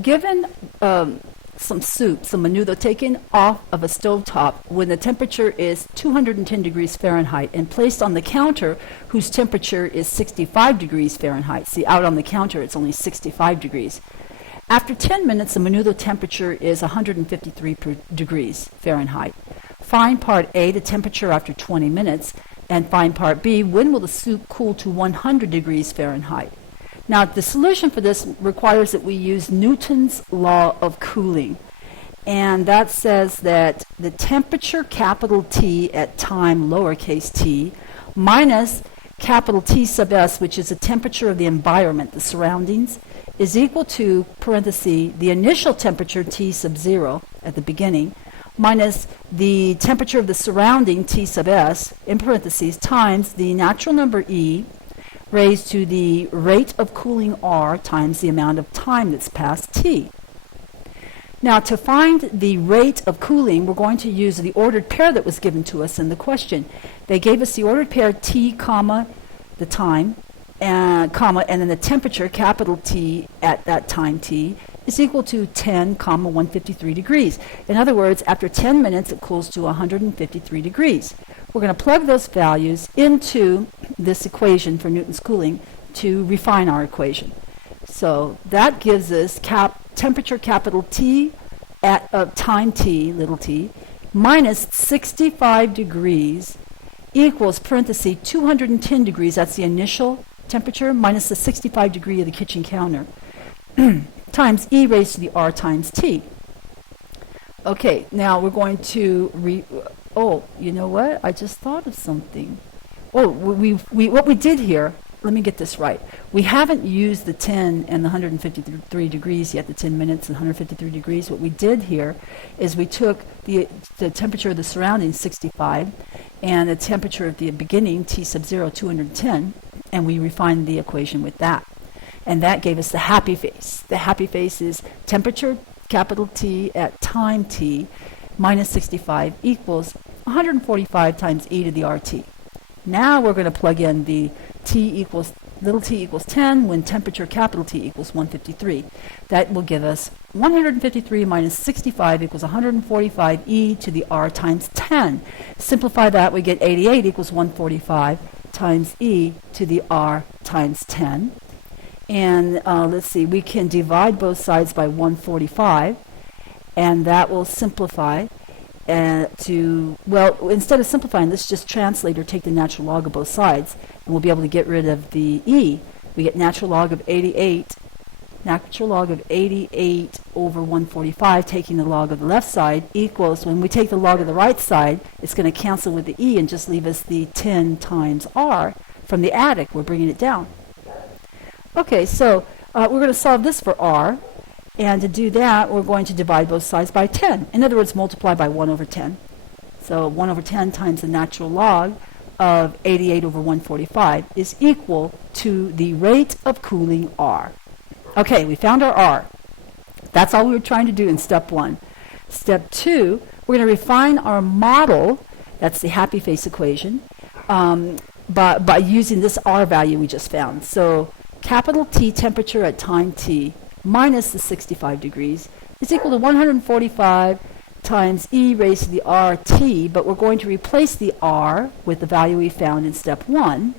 Given some soup, some menudo taken off of a stovetop when the temperature is 210 degrees Fahrenheit and placed on the counter whose temperature is 65 degrees Fahrenheit. See, out on the counter it's only 65 degrees. After 10 minutes, the menudo temperature is 153 degrees Fahrenheit. Find part A, the temperature after 20 minutes, and find part B, when will the soup cool to 100 degrees Fahrenheit. Now, the solution for this requires that we use Newton's law of cooling. And that says that the temperature capital T at time lowercase t minus capital T sub s, which is the temperature of the environment, the surroundings, is equal to, parenthesis, the initial temperature T sub 0 at the beginning, minus the temperature of the surrounding T sub s, in parentheses, times the natural number E raised to the rate of cooling R times the amount of time that's passed T. Now, to find the rate of cooling, we're going to use the ordered pair that was given to us in the question. They gave us the ordered pair T, comma, the time, and comma, and then the temperature, capital T, at that time T, is equal to 10, 153 degrees. In other words, after 10 minutes, it cools to 153 degrees. We're going to plug those values into this equation for Newton's cooling to refine our equation. So that gives us temperature capital T at time T, little t, minus 65 degrees equals, parenthesis, 210 degrees, that's the initial temperature, minus the 65 degree of the kitchen counter, times E raised to the R times T. Okay, now we're going to oh, you know what? I just thought of something. Oh, what we did here, let me get this right. We haven't used the 10 and the 153 degrees yet, the 10 minutes and 153 degrees. What we did here is we took the temperature of the surroundings, 65, and the temperature of the beginning, T sub 0, 210, and we refined the equation with that. And that gave us the happy face. The happy face is temperature, capital T, at time T, minus 65 equals 145 times e to the RT. Now we're going to plug in the little t equals 10 when temperature capital T equals 153. That will give us 153 minus 65 equals 145 e to the R times 10. Simplify that, we get 88 equals 145 times e to the R times 10. And let's see, we can divide both sides by 145, and that will simplify well, instead of simplifying, let's just translate or take the natural log of both sides, and we'll be able to get rid of the e. We get natural log of 88 over 145, taking the log of the left side, equals, when we take the log of the right side, it's going to cancel with the e and just leave us the 10 times r. From the attic, we're bringing it down. Okay, so we're going to solve this for r. And to do that, we're going to divide both sides by 10. In other words, multiply by 1 over 10. So 1 over 10 times the natural log of 88 over 145 is equal to the rate of cooling R. Okay, we found our R. That's all we were trying to do in step 1. Step 2, we're going to refine our model, that's the happy face equation, by using this R value we just found. So capital T temperature at time T minus the 65 degrees is equal to 145 times e raised to the RT, but we're going to replace the R with the value we found in step 1,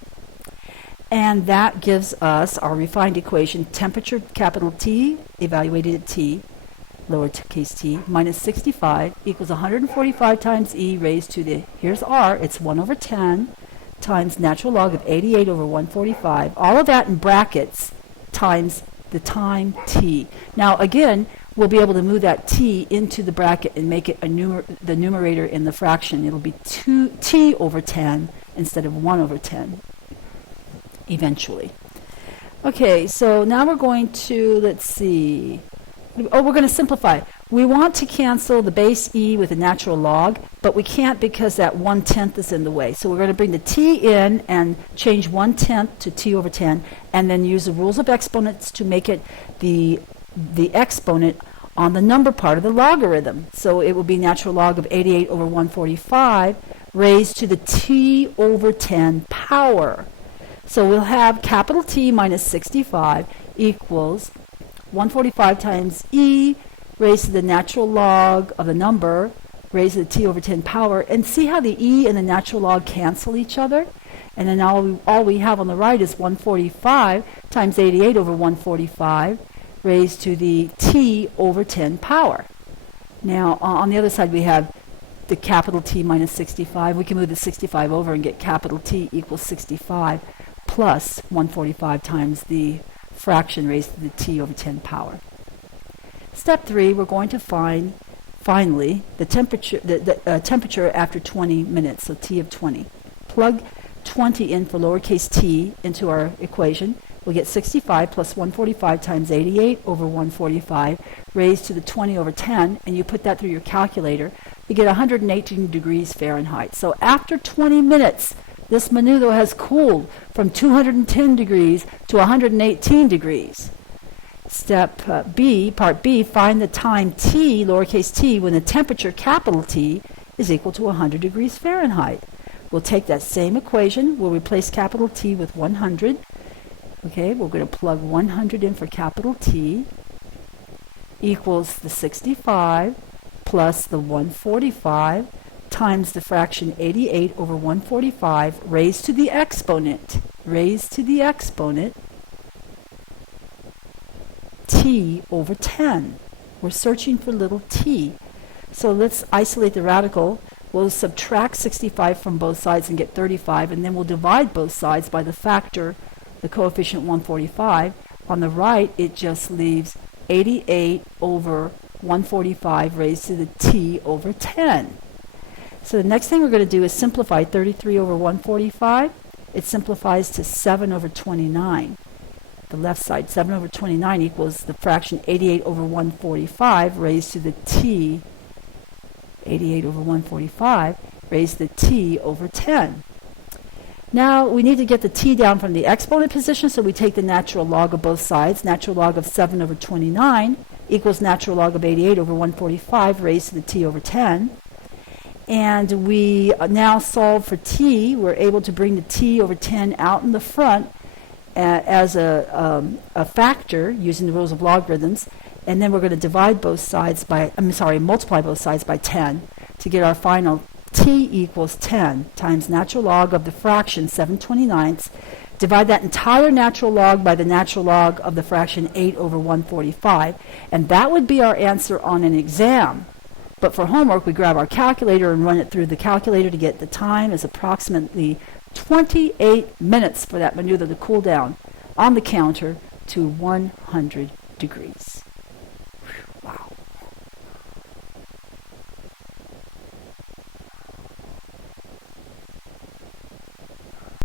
and that gives us our refined equation, temperature capital T evaluated at T, lowercase t, minus 65 equals 145 times e raised to the, here's R, it's 1 over 10, times natural log of 88 over 145, all of that in brackets, times the time t. Now again, we'll be able to move that t into the bracket and make it the numerator in the fraction. It'll be 2t over 10 instead of 1 over 10 eventually. Okay, so now we're going to, let's see, we're going to simplify. We want to cancel the base e with a natural log, but we can't because that 1/10 is in the way. So we're going to bring the t in and change 1/10 to t over 10, and then use the rules of exponents to make it the exponent on the number part of the logarithm. So it will be natural log of 88 over 145 raised to the t over 10 power. So we'll have capital T minus 65 equals 145 times e raised to the natural log of the number raised to the t over 10 power, and see how the e and the natural log cancel each other? And then all we have on the right is 145 times 88 over 145 raised to the t over 10 power. Now, on the other side, we have the capital T minus 65. We can move the 65 over and get capital T equals 65 plus 145 times the fraction raised to the t over 10 power. Step 3, we're going to find, finally, the temperature after 20 minutes, so T of 20. Plug 20 in for lowercase t into our equation. We'll get 65 plus 145 times 88 over 145 raised to the 20 over 10, and you put that through your calculator. You get 118 degrees Fahrenheit. So after 20 minutes, this menudo has cooled from 210 degrees to 118 degrees. Step B, part B, find the time t, lowercase t, when the temperature, capital T, is equal to 100 degrees Fahrenheit. We'll take that same equation. We'll replace capital T with 100. Okay, we're going to plug 100 in for capital T equals the 65 plus the 145 times the fraction 88 over 145 raised to the exponent, t over 10. We're searching for little t. So let's isolate the radical. We'll subtract 65 from both sides and get 35, and then we'll divide both sides by the factor, the coefficient 145. On the right, it just leaves 88 over 145 raised to the t over 10. So the next thing we're going to do is simplify 33 over 145. It simplifies to 7 over 29. The left side, 7 over 29 equals the fraction 88 over 145 raised to the t, 88 over 145 raised to the t over 10. Now we need to get the t down from the exponent position, so we take the natural log of both sides. Natural log of 7 over 29 equals natural log of 88 over 145 raised to the t over 10. And we now solve for t. We're able to bring the t over 10 out in the front as a factor using the rules of logarithms, and then we're going to divide both sides by, multiply both sides by 10 to get our final t equals 10 times natural log of the fraction 7/29. Divide that entire natural log by the natural log of the fraction 8 over 145, and that would be our answer on an exam. But for homework, we grab our calculator and run it through the calculator to get the time is approximately 28 minutes for that menudo to cool down on the counter to 100 degrees.